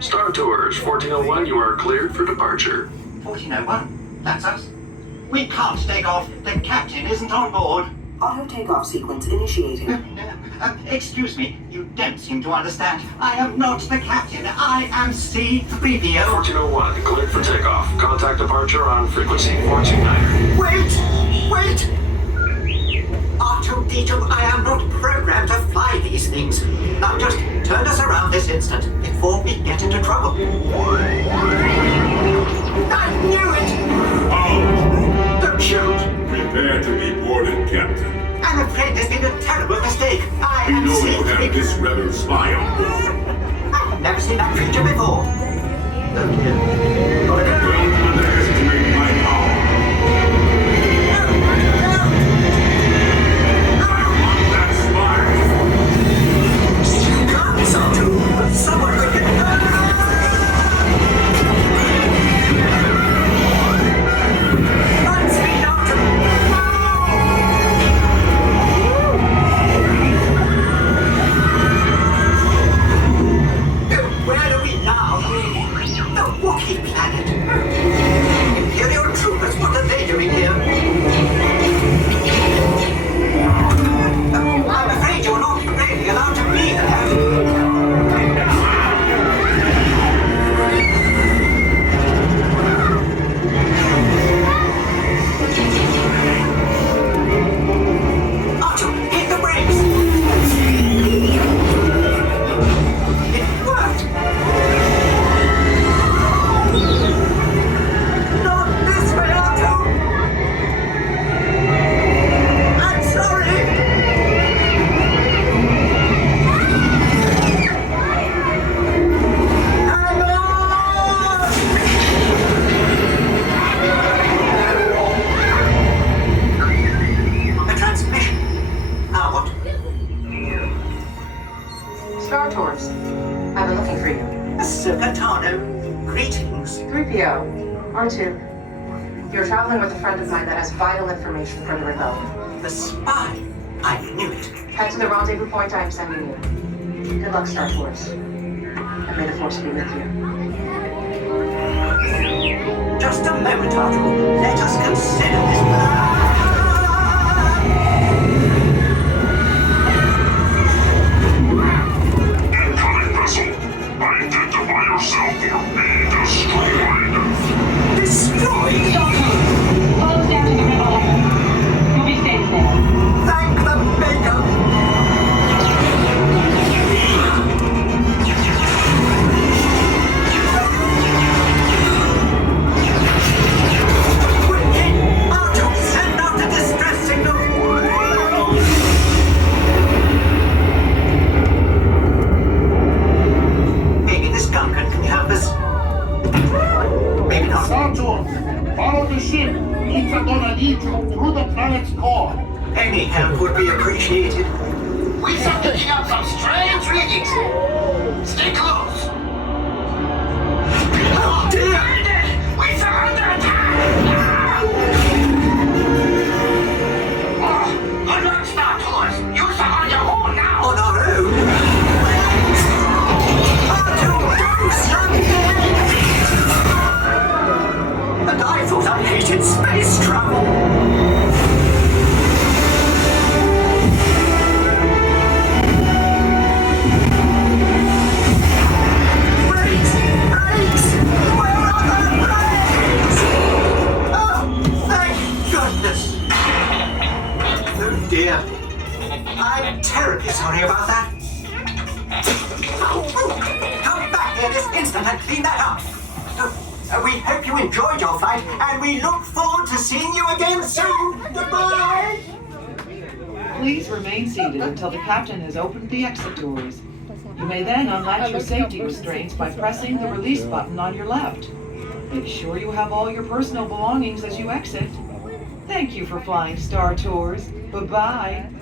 Star Tours, 1401, you are cleared for departure. 1401? That's us? We can't take off. The captain isn't on board. Auto takeoff sequence initiating. Excuse me, you don't seem to understand. I am not the captain. I am C-3PO. 1401, cleared for takeoff. Contact departure on frequency 429. Wait! R2-D2, I am not programmed to fly these things. Now just turn us around this instant before we get into trouble. I knew it! Out! Don't shoot! Prepare to be boarded, Captain. I'm afraid there's been a terrible mistake. I We am know you have C-3PO. this rebel spy on board. I've never seen that creature before. Oh dear. Don't underestimate my power. I want that spy! Someone could get... Unspeed Archer! Where are we now? The Wookiee planet. Imperial troopers, what are they doing here? I'm afraid you're not really allowed to be there. Archer, hit the brakes! It worked! Not this way, Archer! I'm sorry! Hang on! The transmission. Now what? Star Tours. I've been looking for you. Ahsoka Tano, greetings. 3PO. R2. You're traveling with a friend of mine that has vital information for the rebellion. The spy. I knew it. Head to the rendezvous point I am sending you. Good luck, Star Tours. And may the Force be with you. Just a moment, Archer. Let us consider this. Incoming vessel. Identify yourself or be destroyed. Destroyed? Close down to the rebel hangar. You'll be safe there. Thank the maker. We're in. Archer, send out a distress signal. Maybe this Gungan can help us. Maybe not. Saturn, follow the ship. It's gonna lead you through the planet's core. Any help would be appreciated. We are picking up some strange readings. Stay close. Oh dear! We are under attack. Alert, Star Tours. You are on your own now. On our own? Archer, do something! And I thought I hated space travel. Brakes! Brakes! Where are the brakes? Oh, thank goodness! Oh dear. I'm terribly sorry about that. Come back here this instant and clean that up. We hope you enjoyed your flight, and we look forward to seeing you again soon. Goodbye! Please remain seated until the captain has opened the exit doors. You may then unlatch your safety restraints by pressing the release button on your left. Make sure you have all your personal belongings as you exit. Thank you for flying Star Tours. Bye-bye.